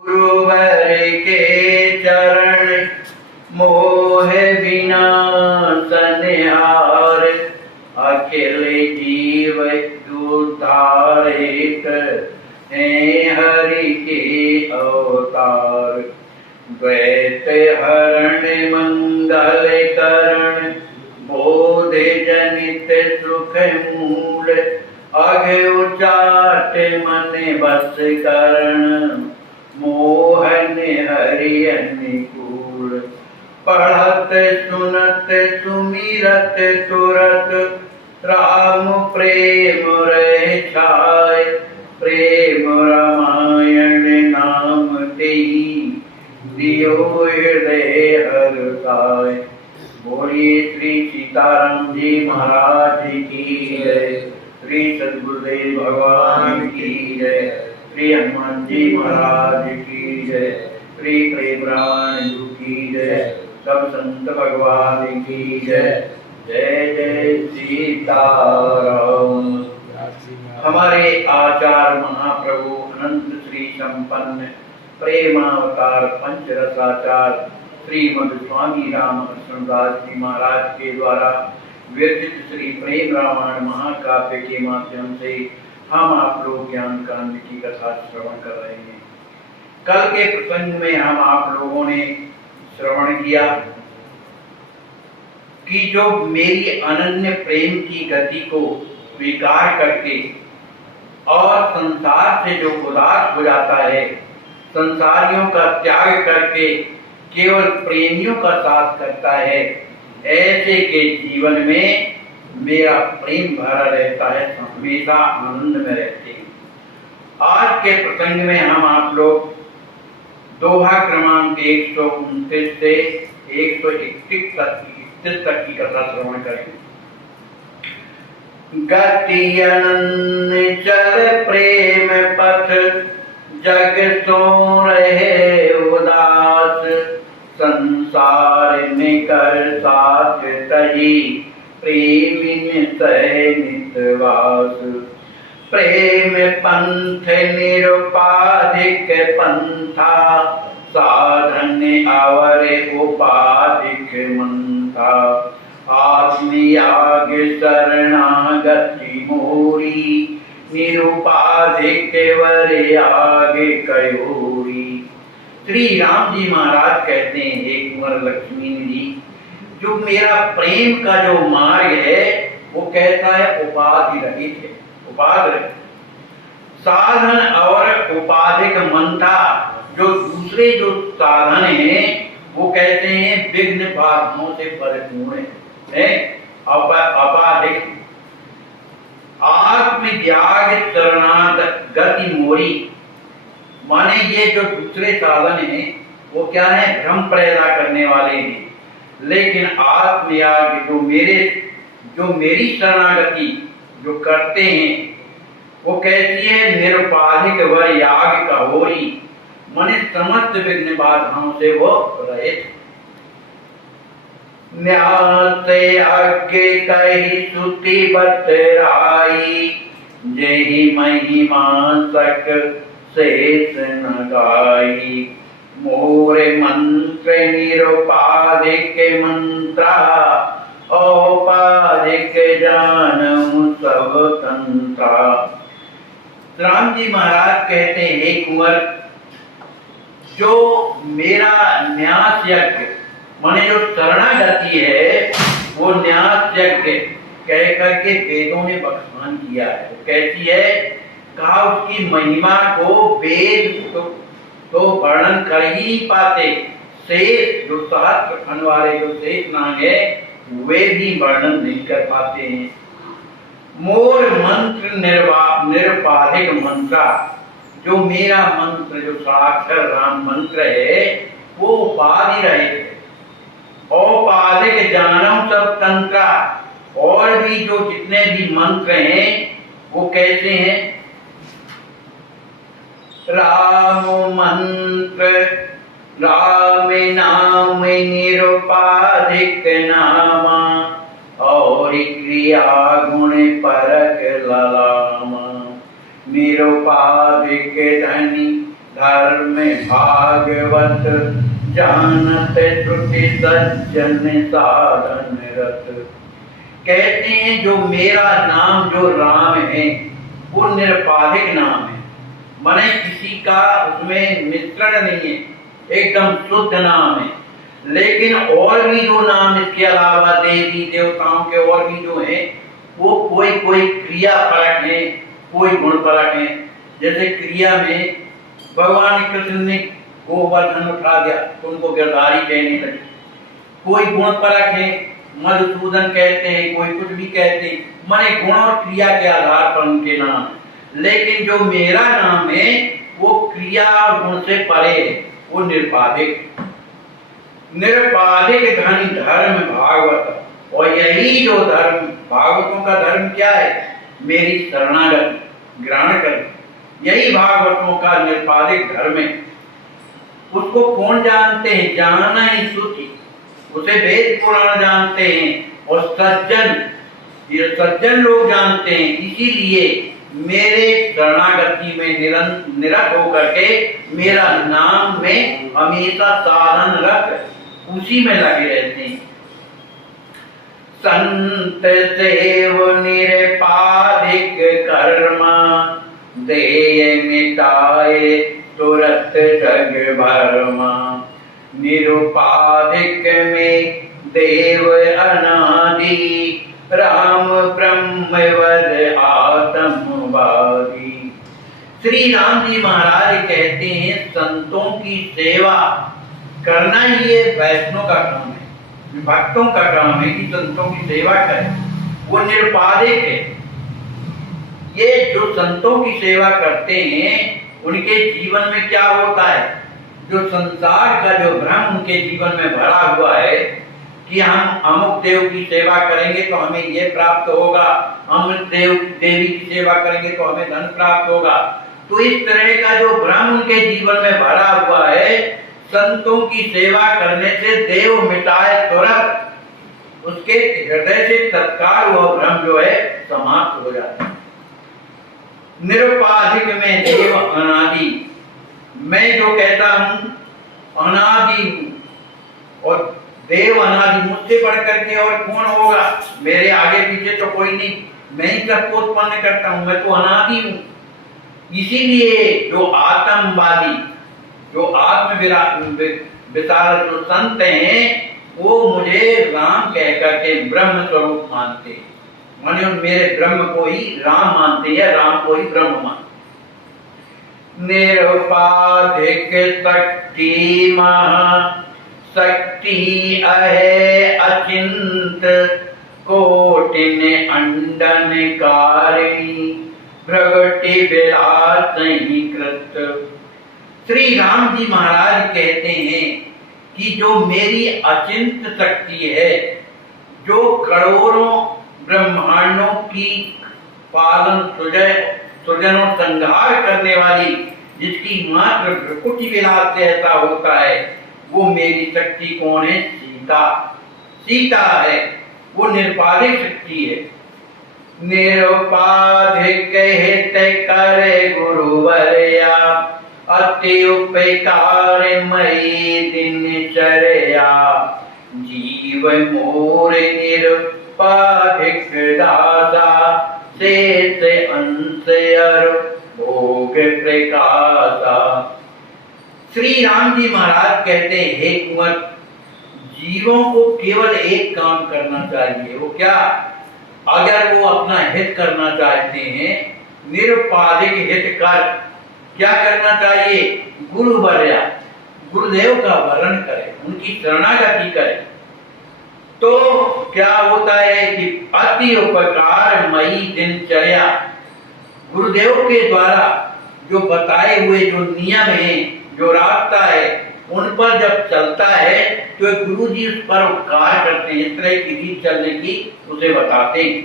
गुरुवर के चरण मोह बिना सनिहार, अखिल जीव उद्धारित हैं हरि के अवतार। द्वैत हरण मंगल करण, बोध जनित सुख मूल, अघ उचाट मन बस करण, मोहन हरि अनुकूल। पढ़त सुनत सुमिरत तुरत, राम प्रेम रह छाय, प्रेम रामायण नाम देहि, दियो हृदय हर्षाय। बोलिए श्री सीताराम जी महाराज की जय, श्री सद्गुरुदेव भगवान की जय, श्री हनुमान जी महाराज की जय, श्री प्रेमराम जी की जय, सब संत भगवान की जय। जय जय सीताराम। हमारे आचार्य महाप्रभु अनंत श्री संपन्न प्रेमावतार पंचरसाचार श्रीमद स्वामी रामकृष्ण दास जी महाराज के द्वारा विरचित श्री प्रेम रामायण महाकाव्य के माध्यम से हम आप लोग ज्ञान कांड की कथा श्रवण कर रहे हैं। कल के प्रसंग में हम आप लोगों ने श्रवण किया कि जो मेरी अनन्य प्रेम की गति को स्वीकार करके और संसार से जो उदास हो जाता है, संसारियों का त्याग करके केवल प्रेमियों का साथ करता है, ऐसे के जीवन में मेरा प्रेम भरा रहता है, हमेशा आनंद में रहते हैं। आज के प्रसंग में हम आप लोग दोहा क्रमांक 129 से 131 तक की कथा श्रवण करेंगे। गति अनन्य चल प्रेम पथ, जग सो रहे उदास, संसार में कर साथ तही, प्रेमिन सह नितवास। प्रेम पंथ निरुपाधिक पंथा, साधन अवर उपाधिक मंथा। आत्मयाग शरणागति मोरी, निरुपाधिक वर आगे कयोरी। श्री राम जी महाराज कहते हैं, हे कुंवर लक्ष्मी जी, जो मेरा प्रेम का जो मार्ग है वो कैसा है? उपाधि रहित है, उपाधि रहित। साधन और उपाधिक मंथा, जो दूसरे जो साधन हैं वो कहते हैं विघ्न बाधाओं से परिपूर्ण है, अपाधिक। आत्मत्याग शरणागति मोरी, माने ये जो दूसरे साधन हैं वो क्या है? भ्रम पैदा करने वाले हैं। लेकिन आत्मयाग जो मेरी शरणागति जो करते हैं वो कैसी है? निरुपाधिक वर याग का होरी, माने समस्त विघ्न बाधाओं से वो रहित। न्यास आगे कही सुति बतराई, जेहि महिमा सक शेष न गाई। मोर मंत्र निरुपाधिक मंत्रा, औपाधिक जानू सब तंत्रा। राम जी महाराज कहते हैं, कुंवर, जो मेरा न्यास यज्ञ माने जो शरणागति है वो न्यास यज्ञ कह करके वेदों ने बखान किया है। तो कैसी है? कहा उसकी महिमा को वेद तो वर्णन कर ही नहीं पाते, शेष जो सहस्त्र खंड वाले जो शेष नाग है वे भी वर्णन नहीं कर पाते हैं। मोर मंत्र निरुपाधिक मंत्रा, जो मेरा मंत्र जो साक्षर राम मंत्र है वो उपाधि रहित है। औपाधिक जानम सब तंत्रा, और भी जो जितने भी मंत्र हैं वो कहते हैं राम मंत्र, राम नाम निरुपाधिक नामा, और क्रिया गुण परक ललामा। निरुपाधिक धनी धर्म भागवत जानत त्रुटि सज्जन साधन रत। कहते हैं जो मेरा नाम जो राम है वो निरपाधिक नाम है, माने किसी का उसमें मिश्रण नहीं है, एकदम शुद्ध नाम है। लेकिन और भी जो नाम इसके अलावा देवी देवताओं के और भी जो हैं वो कोई कोई क्रिया परक है, कोई गुण परक है। जैसे क्रिया में भगवान कृष्ण ने गोवर्धन उठा दिया तो उनको गिरधारी कहने लगे। कोई गुण परक है, मधुसूदन कहते हैं, कोई कुछ भी कहते हैं, माने गुण और क्रिया के आधार पर उनके नाम है। लेकिन जो मेरा नाम है वो क्रिया और गुण से परे है, वो निरपाधिक निरपाधिक धन धर्म भागवत। और यही जो धर्म भागवतों का धर्म क्या है, मेरी शरणागति ग्रहण कर, यही भागवतों का निरपाधिक धर्म है। उसको कौन जानते हैं, जानना ही श्रुति, उसे वेद पुराण जानते हैं और सज्जन, ये सज्जन लोग जानते हैं। इसीलिए मेरे शरणागति में निरत होकर के मेरा नाम में हमेशा साधन रख उसी में लगे रहते हैं। संत सेव निरपाधिक कर्मा देय मिटाए तुरत जग भरमा। निरुपाधिक में देव अनादि राम ब्रह्म वद आत्मवादी। श्री राम जी महाराज कहते हैं संतों की सेवा करना ही ये वैष्णव का काम है, भक्तों का काम है कि संतों की सेवा करें। वो निरुपाधिक है। ये जो संतों की सेवा करते हैं उनके जीवन में क्या होता है, जो संसार का जो भ्रम उनके जीवन में भरा हुआ है कि हम अमुक देव की सेवा करेंगे तो हमें ये प्राप्त होगा, हम देवी की सेवा करेंगे तो हमें धन प्राप्त होगा, तो इस तरह का जो भ्रम उनके जीवन में भरा हुआ है, संतों की सेवा करने से देव मिटाए तुरंत, उसके हृदय से तत्काल वह भ्रम जो है समाप्त हो जाता है। निरुपाधिक में देव अनादि, मैं जो कहता हूं अनादि हूं और देव अनादि, मुझसे बढ़ करके और कौन होगा, मेरे आगे पीछे तो कोई नहीं, मैं ही सबको उत्पन्न करता हूं, मैं तो अनादि हूं। इसीलिए जो आत्मवादी, जो आत्म विचार जो संत हैं वो मुझे राम कहकर के ब्रह्म स्वरूप मानते हैं, माने मेरे ब्रह्म को ही राम मानते हैं, राम को ही ब्रह्म मानते। निरुपाधिक शक्ति महा शक्ति अहे अचिंत कोटिन अंडन कारिणी भ्रगटि विलास कृत। श्री राम जी महाराज कहते हैं कि जो मेरी अचिंत शक्ति है, जो करोड़ों ब्रह्मांडों की पालन सृजन और संहार करने वाली, जिसकी मात्र भ्रकुटि विलास से ऐसा होता है, वो मेरी शक्ति कौन है, सीता। सीता है, वो निरुपाधिक शक्ति है। निरुपाधिक हित करे गुरुवरया अति उपकार मई दिनचर्या जीव मोर निरुपाधिक दासा शेष अंश भोग प्रकाशा। श्री राम जी महाराज कहते हैं, हे कुंवर, जीवों को केवल एक काम करना चाहिए। वो क्या, अगर वो अपना हित करना चाहते हैं, निरुपाधिक हित कर, क्या करना चाहिए, गुरुवर्या, गुरुदेव का वरण करें, उनकी शरणागति करें। तो क्या होता है कि अति उपकार मई दिनचर्या, गुरुदेव के द्वारा जो बताए हुए जो नियम है, जो रास्ता है, उन पर जब चलता है तो गुरु जी उस पर उपकार करते हैं, इस तरह की रीत चलने की उसे बताते हैं।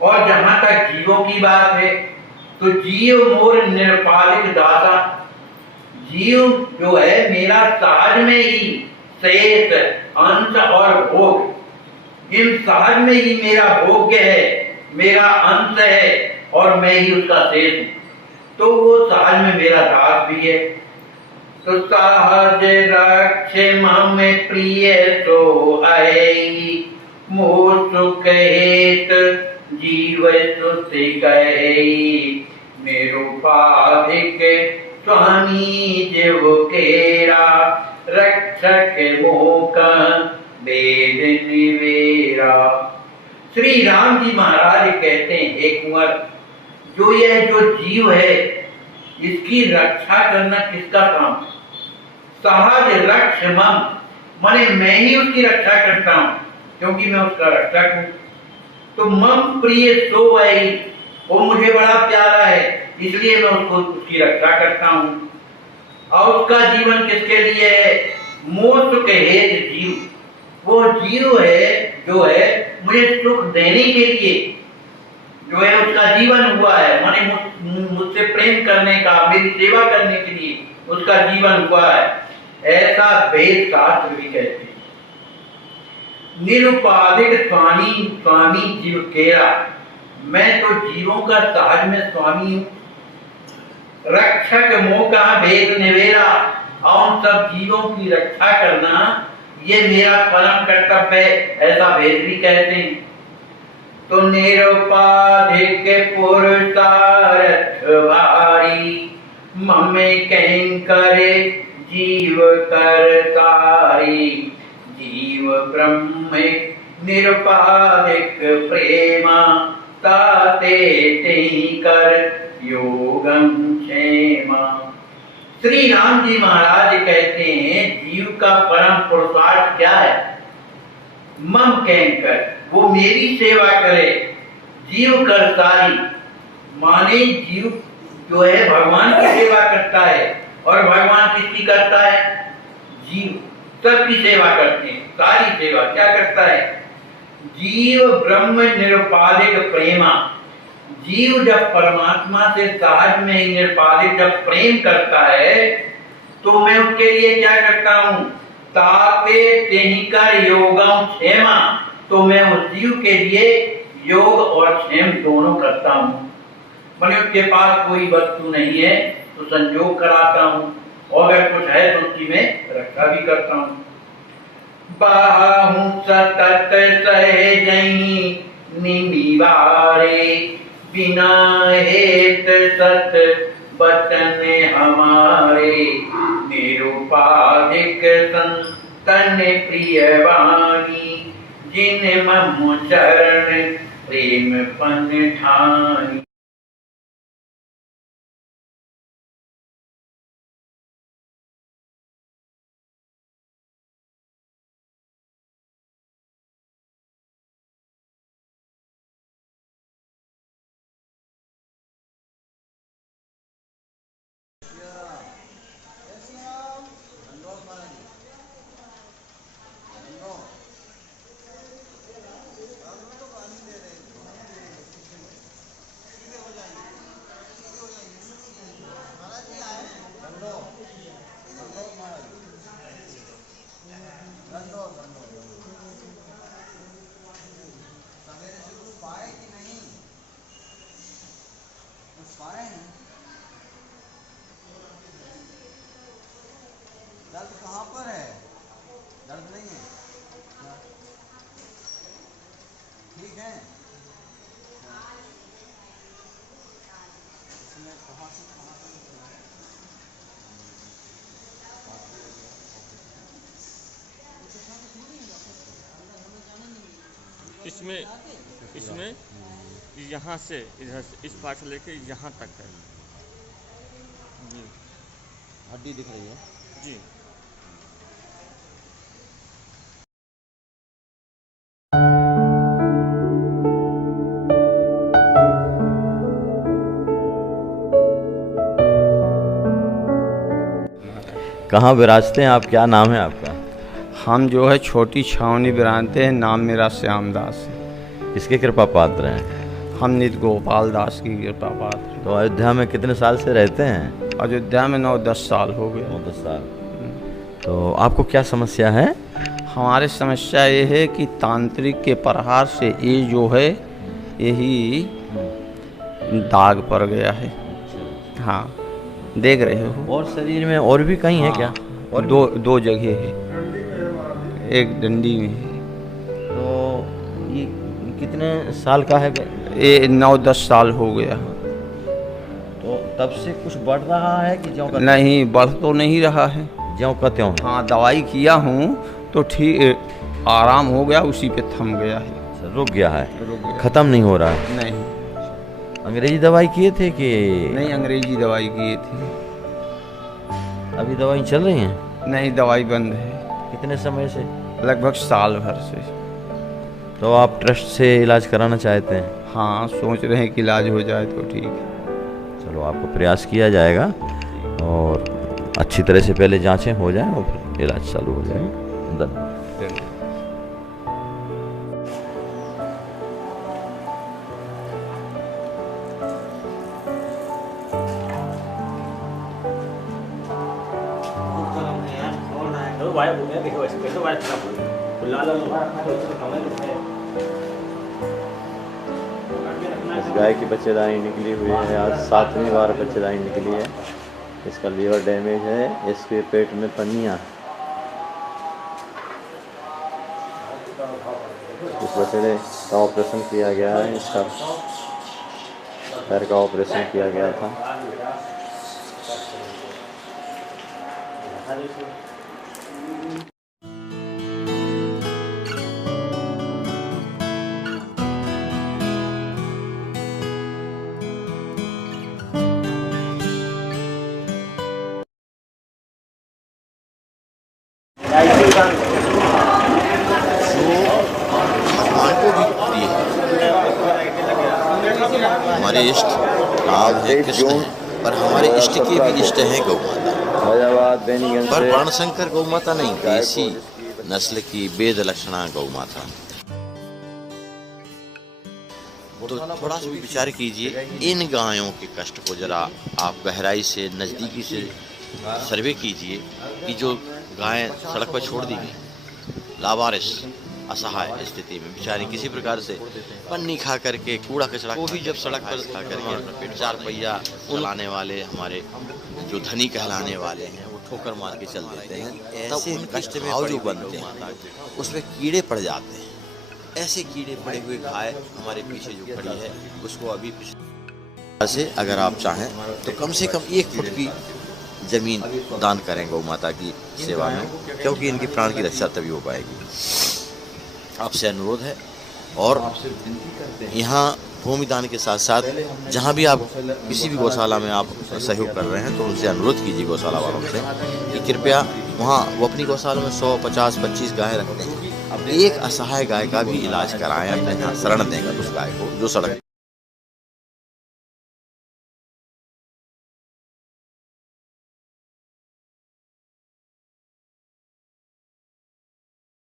और जहां तक जीवों की बात है तो जीव मोर निरुपाधिक दासा, जीव जो है मेरा सहज में ही शेष अंश और भोग, इन सहज में ही मेरा भोग्य है, मेरा अंश है और मैं ही उसका शेष हूं। तो वो सहज में मेरा दास भी है। तो सहज रक्ष मम प्रिय तो आई, मोह सुख हेत जीव सुति गई। निरुपाधिक स्वामी जीव केरा, रक्षक मोक वेद निवेरा। श्री राम जी महाराज कहते हैं, हे कुंवर, जो जीव है इसकी रक्षा करना किसका काम? सहज रक्ष मम, माने मैं ही उसकी रक्षा करता हूं, क्योंकि मैं उसका रक्षक हूं। तो मम प्रिय सो आई, वो मुझे बड़ा प्यारा है, इसलिए मैं उसकी रक्षा करता हूं। और उसका जीवन किसके लिए है? मोह सुख हेत जीव, वो जीव है जो है मुझे सुख देने के लिए जो है उसका जीवन हुआ है, माने मुझसे प्रेम करने का, मेरी सेवा करने के लिए उसका जीवन हुआ है, ऐसा वेद शास्त्र भी कहते हैं। निरुपाधिक स्वामी जीव केरा, मैं तो जीवों का सहज में स्वामी हूं। रक्षक मोह का भेद निवेरा, और सब जीवों की रक्षा करना ये मेरा परम कर्तव्य है, ऐसा वेद भी कहते हैं। तो निरुपाधिक पुरुषार्थ भारी, ममे किंकरे जीव करतारी। जीव ब्रह्म निरुपाधिक प्रेमा, ताते तेहि कर योगम क्षेमा। श्री राम जी महाराज कहते हैं, जीव का परम पुरुषार्थ क्या है? मम किंकर, वो मेरी सेवा करे। जीव करतारी, माने जीव जो है भगवान की सेवा करता है, और भगवान किसकी करता है? जीव सबकी सेवा करते हैं। सारी सेवा क्या करता है? जीव ब्रह्म निरुपाधिक प्रेमा, जीव जब परमात्मा से सहज में ही निरुपाधिक जब प्रेम करता है, तो मैं उसके लिए क्या करता हूं? ताते तेहि कर योगम क्षेमा, तो मैं उस जीव के लिए योग और क्षेम दोनों करता हूं। माने उसके पास कोई वस्तु नहीं है तो संयोग कराता हूं, और अगर कुछ है तो उसकी मैं रक्षा भी करता हूं। बाहु सतत सहजहि निमिवारे, बिना हेत सत बचन हमारे। निरुपाधिक संतन प्रिय वाणी, जिन मम चरण प्रेम पन ठानी। दर्द कहाँ पर है? दर्द नहीं है, ठीक है। इसमें कहाँ से इसमें इसमें यहाँ से इधर से इस पार्ट से लेके यहाँ तक है जी। हड्डी दिख रही है जी। कहाँ विराजते हैं आप? क्या नाम है आपका? हम जो है छोटी छावनी बिरानते हैं, नाम मेरा श्यामदास है। किसके कृपा पात्र हैं? हम नित गोपाल दास की कृपा पात्र हैं। तो अयोध्या में कितने साल से रहते हैं? अयोध्या में 9-10 साल हो गए। 9-10 साल। तो आपको क्या समस्या है? हमारी समस्या ये है कि तांत्रिक के प्रहार से ये जो है यही दाग पड़ गया है। हाँ, देख रहे हो। और शरीर में और भी कहीं है क्या? और दो जगह है, एक डंडी में है। तो ये कितने साल का है? ये 9-10 साल हो गया। तो तब से कुछ बढ़ रहा है कि ज्यों का नहीं, बढ़ तो नहीं रहा है। ज्यों का त्यों है? हाँ, दवाई किया हूँ तो ठीक आराम हो गया, उसी पे थम गया है। रुक गया है, रुक गया। खत्म नहीं हो रहा है। नहीं अंग्रेजी दवाई किए थे कि नहीं, अंग्रेजी दवाई किए थे। अभी दवाई चल रही हैं? नहीं, दवाई बंद है, कितने समय से? लगभग साल भर से। तो आप ट्रस्ट से इलाज कराना चाहते हैं? हाँ, सोच रहे हैं कि इलाज हो जाए तो ठीक है। चलो, आपको प्रयास किया जाएगा और अच्छी तरह से पहले जांचें हो जाएं और फिर इलाज चालू हो जाएगा। धन्यवाद। इस गाय की बच्चेदानी निकली हुई है, आज 7वीं बार बच्चेदानी निकली है। इसका लीवर डैमेज है, इसके पेट में पनियाँ। इस बछड़े का ऑपरेशन किया गया है, इसका पैर का ऑपरेशन किया गया था। भगवान को भी प्रिय है। हमारे इष्ट राम है, कृष्ण है, पर हमारे इष्ट के भी इष्ट हैं गौ माता। पर वर्णशंकर गौ माता नहीं, देसी नस्ल की वेद लक्षणा गौ माता। तो थोड़ा सा भी विचार कीजिए, इन गायों के कष्ट को जरा आप गहराई से, नज़दीकी से सर्वे कीजिए कि जो गायें सड़क पर छोड़ दी गई, लावारिस, असहाय स्थिति में बेचारी, किसी प्रकार से पन्नी खा करके, कूड़ा कचरा, वो भी जब सड़क पर खा करके अपना पेट 4 पहिया चलाने वाले हमारे जो धनी कहलाने वाले हैं, वो ठोकर मार के चल देते हैं, तब उन कष्ट में भाव जो बनते हैं उसमें कीड़े पड़ जाते हैं। ऐसे कीड़े पड़े हुए गाय हमारे पीछे जो खड़ी है, उसको अभी से अगर आप चाहें तो कम से कम 1 फुट की जमीन दान करें गौ माता की सेवा में, क्योंकि इनकी प्राण की रक्षा तभी हो पाएगी। आपसे अनुरोध है, और यहाँ भूमि दान के साथ साथ जहाँ भी आप किसी भी गौशाला में आप सहयोग कर रहे हैं, तो उनसे अनुरोध कीजिए गौशाला वालों से कि कृपया वहाँ वो अपनी गौशाला में 100, 50, 25 गायें रखते हैं, अब एक असहाय गाय का भी इलाज कराएं, अपने यहाँ शरण देंगे उस गाय को जो सड़क